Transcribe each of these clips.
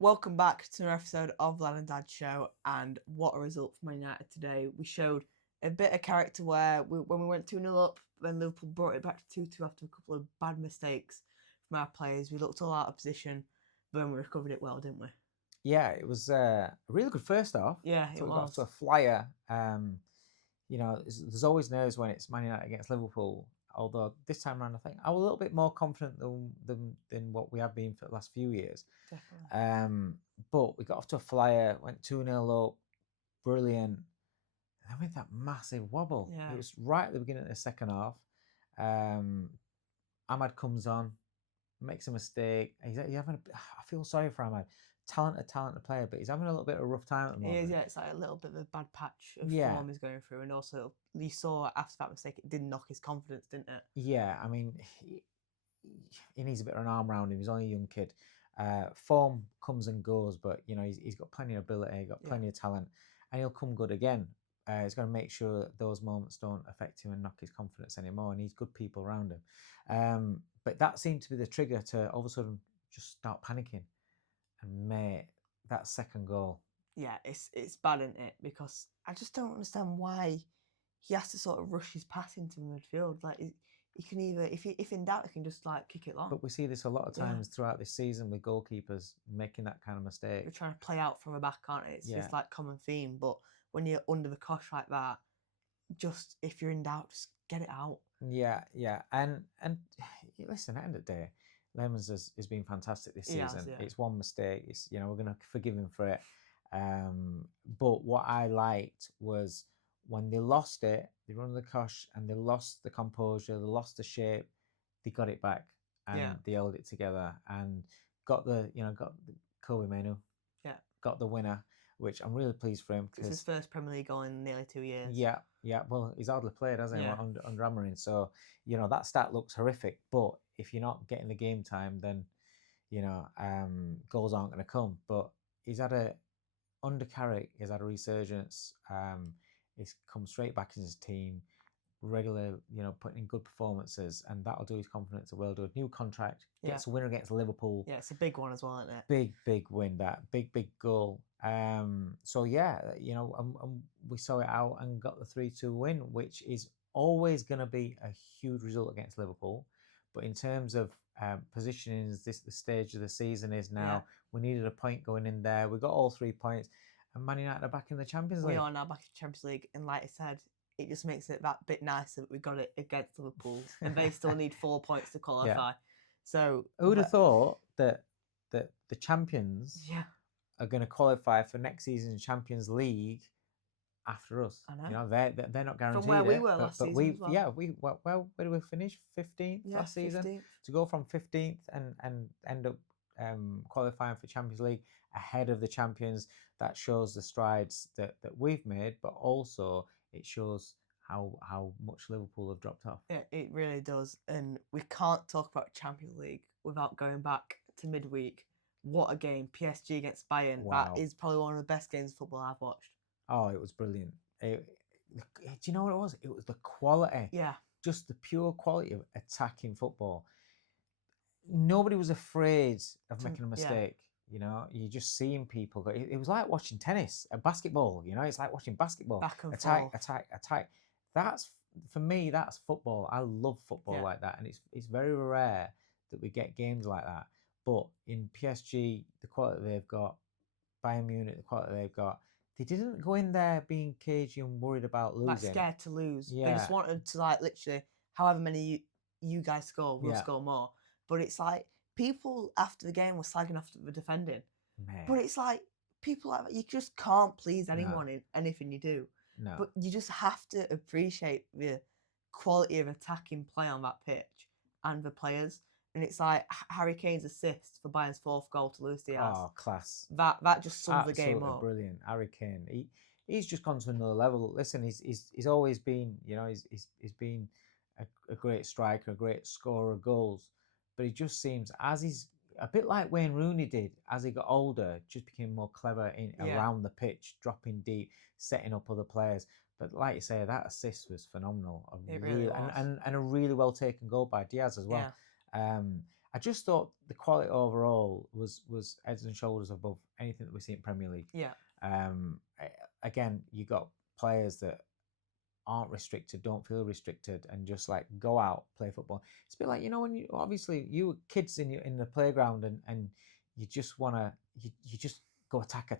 Welcome back to another episode of Lad and Dad Show, and what a result for Man United today. We showed a bit of character where when we went 2-0 up, then Liverpool brought it back to 2-2 after a couple of bad mistakes from our players. We looked all out of position, but then we recovered it well, didn't we? Yeah, it was a really good first half. Yeah, So it we got off was. to a flyer. There's always nerves when it's Man United against Liverpool. Although this time around, I think I was a little bit more confident than what we have been for the last few years. Definitely. But we got off to a flyer, went 2-0 up, brilliant. And then with that massive wobble, Yeah. it was right at the beginning of the second half. Ahmad comes on, makes a mistake. I feel sorry for Ahmad. Talented player, but he's having a little bit of a rough time at the moment. He is, yeah. It's like a little bit of a bad patch of form he's going through, and also you saw after that mistake, it did knock his confidence, didn't it? Yeah, I mean, he needs a bit of an arm around him. He's only a young kid. Form comes and goes, but he's got plenty of ability, got plenty of talent, and he'll come good again. He's going to make sure that those moments don't affect him and knock his confidence anymore. And he's good people around him. But that seemed to be the trigger to all of a sudden just start panicking. And mate, that second goal. Yeah, it's bad, isn't it? Because I just don't understand why he has to sort of rush his pass into midfield. Like he can either, if in doubt, he can just like kick it long. But we see this a lot of times throughout this season with goalkeepers making that kind of mistake. They're trying to play out from the back, aren't it? It's like common theme. But when you're under the cosh like that, just if you're in doubt, just get it out. Yeah. And listen, at the end of the day, Lemons has been fantastic this season. It's one mistake. It's we're going to forgive him for it. But what I liked was when they lost it, they run the cosh and they lost the composure, they lost the shape, they got it back and they held it together and got the Kobe Manu. Yeah. Got the winner, which I'm really pleased for him. It's his first Premier League goal in nearly 2 years. Yeah. Well, he's hardly played, hasn't he, under Amorim? So, that stat looks horrific. But if you're not getting the game time, then, goals aren't going to come. But he's had under Carrick, he's had a resurgence. He's come straight back in his team, regular, putting in good performances, and that'll do his confidence a world. Do a new contract, gets a winner against Liverpool. Yeah, it's a big one as well, isn't it? Big win, that big goal. So yeah, we saw it out and got the 3-2 win, which is always going to be a huge result against Liverpool. But in terms of positioning, the stage of the season is now. We needed a point going in there. We got all 3 points, and Man United are back in the Champions League. We are now back in the Champions League, and like I said, it just makes it that bit nicer that we got it against Liverpool, and they still need 4 points to qualify. So who would have thought that the champions are going to qualify for next season's Champions League after us? I know. They're not guaranteed. From where we were last season. Where did we finish? 15th last season. 15th. To go from 15th and end up qualifying for Champions League ahead of the champions, that shows the strides that we've made, but also it shows how much Liverpool have dropped off. Yeah, it really does. And we can't talk about Champions League without going back to midweek. What a game. PSG against Bayern. Wow. That is probably one of the best games of football I've watched. Oh, it was brilliant. Do you know what it was? It was the quality. Yeah. Just the pure quality of attacking football. Nobody was afraid of making a mistake. You're just seeing people go. It was like watching tennis, basketball. It's like watching basketball. Back and attack. That's, for me, that's football. I love football like that, and it's very rare that we get games like that. But in PSG, the quality they've got, Bayern Munich, the quality they've got, they didn't go in there being cagey and worried about losing. Like scared to lose. Yeah. They just wanted to, like, literally, however many you guys score, we'll score more. But it's like, people after the game were slagging off the defending. Man. But it's like, people like that, you just can't please anyone in anything you do. No. But you just have to appreciate the quality of attacking play on that pitch and the players. And it's like Harry Kane's assist for Bayern's 4th goal to Luis Diaz. Oh, class. That just sums the game up. Brilliant. Harry Kane. He's just gone to another level. Listen, he's always been, he's been a great striker, a great scorer of goals. But he just seems, as he's a bit like Wayne Rooney did as he got older, just became more clever around the pitch, dropping deep, setting up other players. But like you say, that assist was phenomenal. It really was. And a really well taken goal by Diaz as well. Yeah. I just thought the quality overall was heads and shoulders above anything that we see in Premier League. Yeah. Again, you got players that aren't restricted, don't feel restricted, and just like go out, play football. It's a bit like, when you obviously you were kids in the playground and you just wanna you just go attack.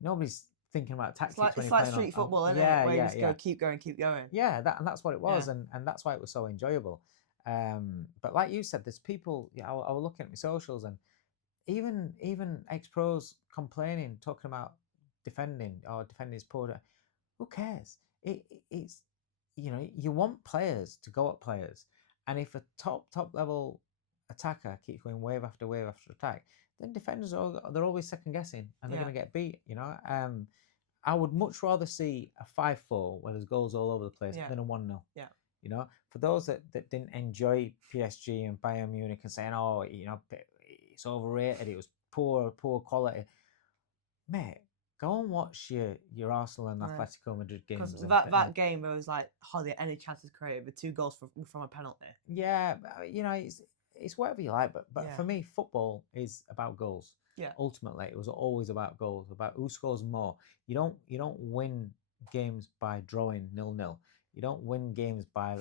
Nobody's thinking about tactics when It's you're like playing street on, football, isn't yeah, it? Where you yeah, just yeah. go keep going. Yeah, that's what it was, and that's why it was so enjoyable. But like you said, there's people. I was looking at my socials, and even ex-pros complaining, talking about defending is poor. Who cares? It's you want players to go at players, and if a top level attacker keeps going wave after attack, then defenders they're always second guessing, and they're going to get beat. I would much rather see a 5-4 where there's goals all over the place than a 1-0. Yeah. For those that didn't enjoy PSG and Bayern Munich and saying, oh, it's overrated, it was poor quality, mate, go and watch your Arsenal and Atletico Madrid games. Because that game, there was like hardly any chances created with 2 goals from a penalty. Yeah, it's whatever you like, but for me, football is about goals. Yeah. Ultimately, it was always about goals, about who scores more. You don't win games by drawing 0-0. You don't win games by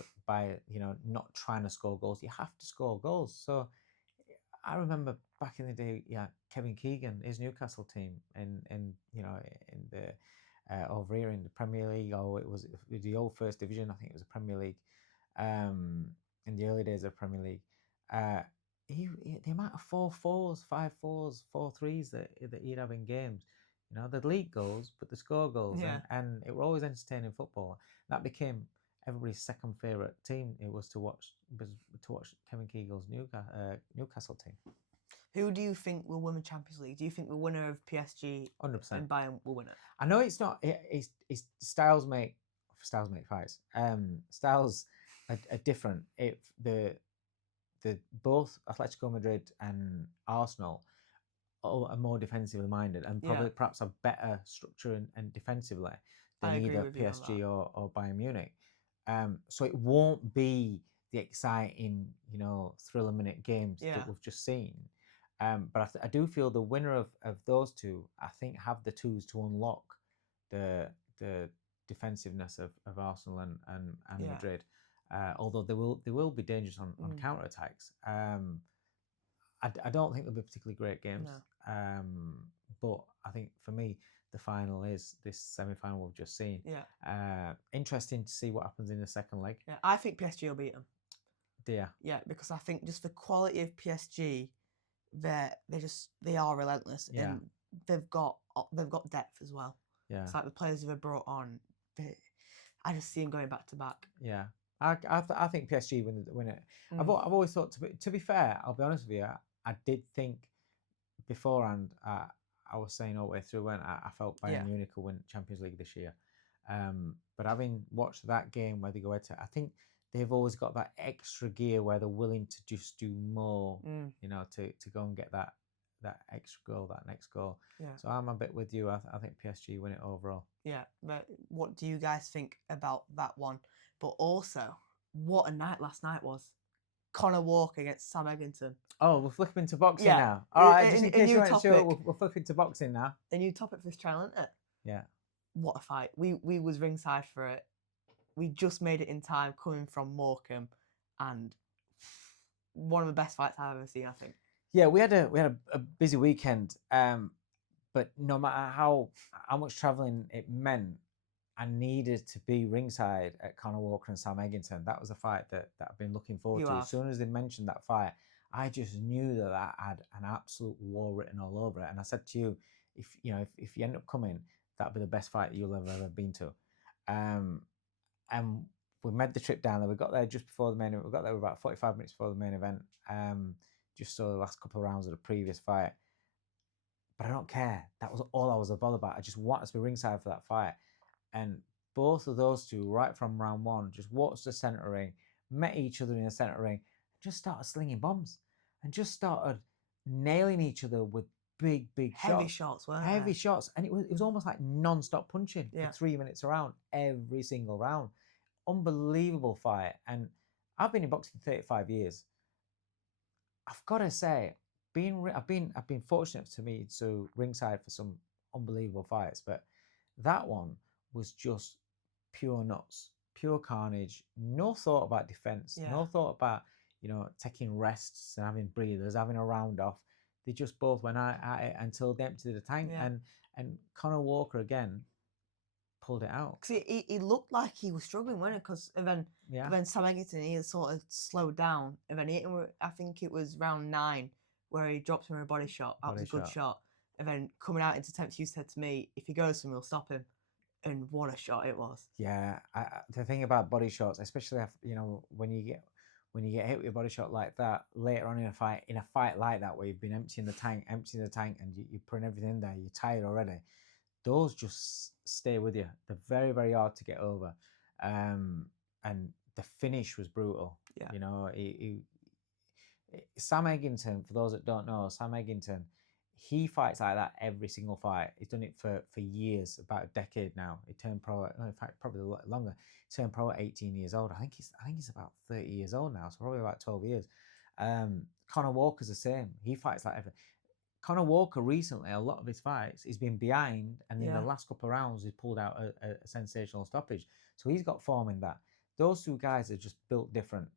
not trying to score goals. You have to score goals. So I remember back in the day, Kevin Keegan, his Newcastle team, in the over here in the Premier League, or it was the old First Division. I think it was the Premier League. In the early days of Premier League, the amount of 4-4s, 5-4s, 4-3s that he'd have in games. The league goals, but the score goals, and it were always entertaining football. That became everybody's second favourite team. It was to watch Kevin Keegan's Newcastle team. Who do you think will win the Champions League? Do you think the winner of PSG 100% and Bayern will win it? I know it's not. It's styles make fights. Styles are different. If the both Atletico Madrid and Arsenal are more defensively minded and probably perhaps have better structure and defensively than either PSG or Bayern Munich. So it won't be the exciting, thriller minute games that we've just seen. But I do feel the winner of those two, I think, have the tools to unlock the defensiveness of Arsenal and Madrid. Although they will be dangerous on counter attacks. I don't think they'll be particularly great games. No. But I think for me, the final is this semi-final we've just seen. Interesting to see what happens in the second leg. Yeah, I think PSG will beat them. Yeah. Yeah, because I think just the quality of PSG, they are relentless, and they've got depth as well. Yeah. It's like the players they've brought on. I just see them going back to back. Yeah. I think PSG win it. I've always thought, to be fair, I'll be honest with you, I did think beforehand, I was saying all the way through when I felt Bayern Munich will win Champions League this year. But having watched that game where they go into, I think they've always got that extra gear where they're willing to just do more, to go and get that extra goal, that next goal. Yeah. So I'm a bit with you. I think PSG win it overall. Yeah. But what do you guys think about that one? But also, what a night last night was. Conor Walker against Sam Eggington. Oh, we're flipping to boxing now. All right, just in case you weren't sure, we're flipping to boxing now. A new topic for this channel, isn't it? Yeah. What a fight. We was ringside for it. We just made it in time coming from Morecambe, and one of the best fights I've ever seen, I think. Yeah, we had a busy weekend, but no matter how much travelling it meant, I needed to be ringside at Conor Walker and Sam Eggington. That was a fight that I've been looking forward to. As soon as they mentioned that fight, I just knew that had an absolute war written all over it. And I said to you, if you end up coming, that'll be the best fight that you'll ever been to. And we made the trip down there. We got there just before the main event. We got there about 45 minutes before the main event. Just saw the last couple of rounds of the previous fight. But I don't care. That was all I was bothered about. I just wanted to be ringside for that fight. And both of those two, right from round one, just watched the centre ring, met each other in the centre ring, just started slinging bombs and just started nailing each other with big shots. Heavy shots, weren't Heavy shots. And it was almost like non-stop punching for 3 minutes around, every single round. Unbelievable fight. And I've been in boxing 35 years. I've got to say, I've been fortunate to me to ringside for some unbelievable fights, but that one was just pure nuts, pure carnage. No thought about defense. Yeah. No thought about taking rests and having breathers, having a round off. They just both went at it until they emptied the tank. Yeah. And Conor Walker again pulled it out. Because he looked like he was struggling, wasn't he? Because then Sam Eggington, he sort of slowed down. And then I think it was round 9 where he dropped him in a body shot. That was a good shot. And then coming out into 10th, you said to me, if he goes for him, we'll stop him. And what a shot it was. Yeah, the thing about body shots, especially when you get hit with a body shot like that later on in a fight like that where you've been emptying the tank, and you're putting everything in there, you're tired already. Those just stay with you. They're very, very hard to get over, and the finish was brutal. Yeah. Sam Eggington, for those that don't know, Sam Eggington, he fights like that every single fight. He's done it for years, about a decade now. He turned pro, in fact, probably a lot longer. He turned pro at 18 years old. I think he's about 30 years old now, so probably about 12 years. Conor Walker's the same. He fights like everything. Conor Walker recently, a lot of his fights, he's been behind, and in the last couple of rounds, he's pulled out a sensational stoppage. So he's got form in that. Those two guys are just built different.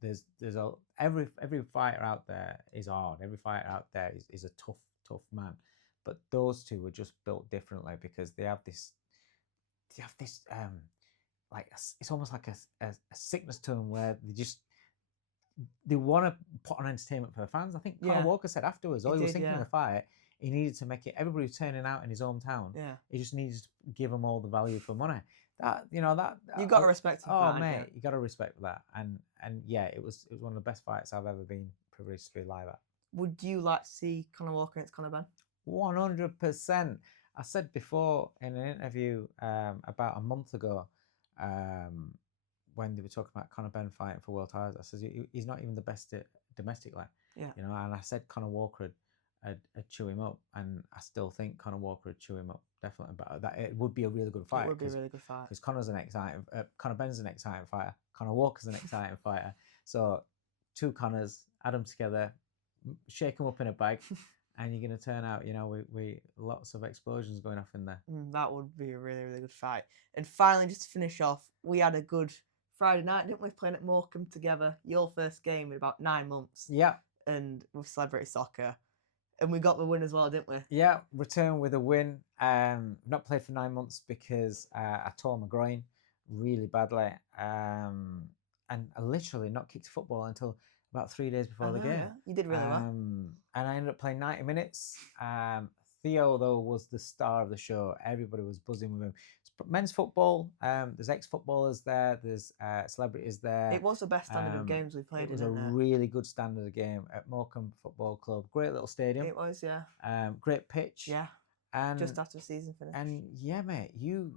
There's every fighter out there is hard. Every fighter out there is a tough man. But those two are just built differently because they have this like it's almost like a sickness to them where they want to put on entertainment for the fans. I think Conor Walker said afterwards, he was thinking of the fight, he needed to make it. Everybody was turning out in his hometown. Yeah, he just needs to give them all the value for money. That you got to respect him. Oh mate, you got to respect that. And yeah, it was one of the best fights I've ever been privileged to be live at. Would you like to see Conor Walker against Conor Ben? 100%. I said before in an interview about a month ago, when they were talking about Conor Ben fighting for world titles, I said he's not even the best at domestic line. Yeah. And I said Conor Walker would chew him up, and I still think Conor Walker would chew him up definitely. But that it would be a really good fight. It would be a really good fight because Conor Ben's an exciting fighter. Conor Walker's an exciting fighter. So 2 Conors, add them together, shake them up in a bag. And you're going to turn out, with lots of explosions going off in there. That would be a really, really good fight. And finally, just to finish off, we had a good Friday night, didn't we? Playing at Morecambe together. Your first game in about 9 months. Yeah. And with Sellebrity Soccer. And we got the win as well, didn't we? Yeah, return with a win. Not played for 9 months because I tore my groin really badly. And I literally not kicked a football until about 3 days before the game. Yeah. You did really well. And I ended up playing 90 minutes. Theo, though, was the star of the show. Everybody was buzzing with him. It's men's football. There's ex-footballers there. There's celebrities there. It was the best standard of games we played. It was a really good standard of game at Morecambe Football Club. Great little stadium. It was, yeah. Great pitch. Yeah. And just after the season finished. And yeah, mate, you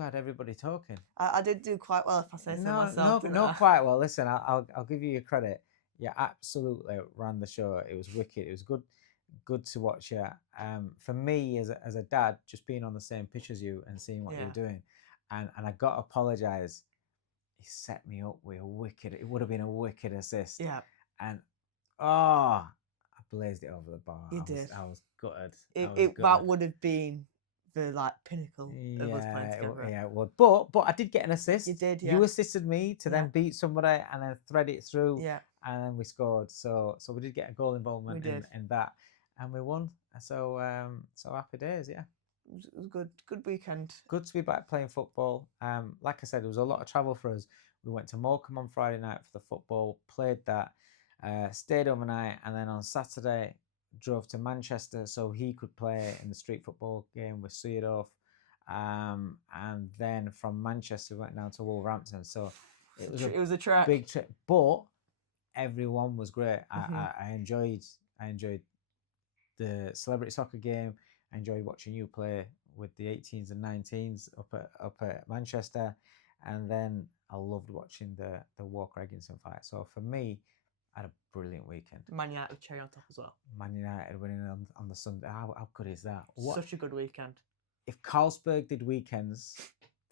had everybody talking. I did do quite well, if I say so myself. Not quite well. Listen, I'll give you your credit. Yeah, absolutely ran the show. It was wicked. It was good to watch you. For me as a dad, just being on the same pitch as you and seeing what you were doing, and I got to apologise. He set me up with a wicked. It would have been a wicked assist. Yeah. And I blazed it over the bar. You did. I was gutted. That would have been the pinnacle of us playing together. Yeah, it would. But I did get an assist. You did. Yeah. You assisted me to then beat somebody and then thread it through. Yeah. And then we scored. So we did get a goal involvement in that, and we won. So happy days. Yeah. It was good. Good weekend. Good to be back playing football. Like I said, there was a lot of travel for us. We went to Morecambe on Friday night for the football. Played that. Stayed overnight, and then on Saturday drove to Manchester so he could play in the street football game with Suedorf. And then from Manchester we went down to Wolverhampton. So it was a trek. Big trip, but everyone was great. I enjoyed the Sellebrity Soccer game. I enjoyed watching you play with the 18s and 19s up at Manchester, and then I loved watching the Walker Eggington fight. So for me, I had a brilliant weekend. Man United cherry on top as well. Man United winning on the Sunday. How good is that? Such a good weekend. If Carlsberg did weekends,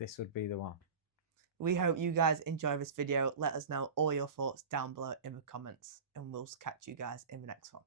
this would be the one. We hope you guys enjoy this video. Let us know all your thoughts down below in the comments, and we'll catch you guys in the next one.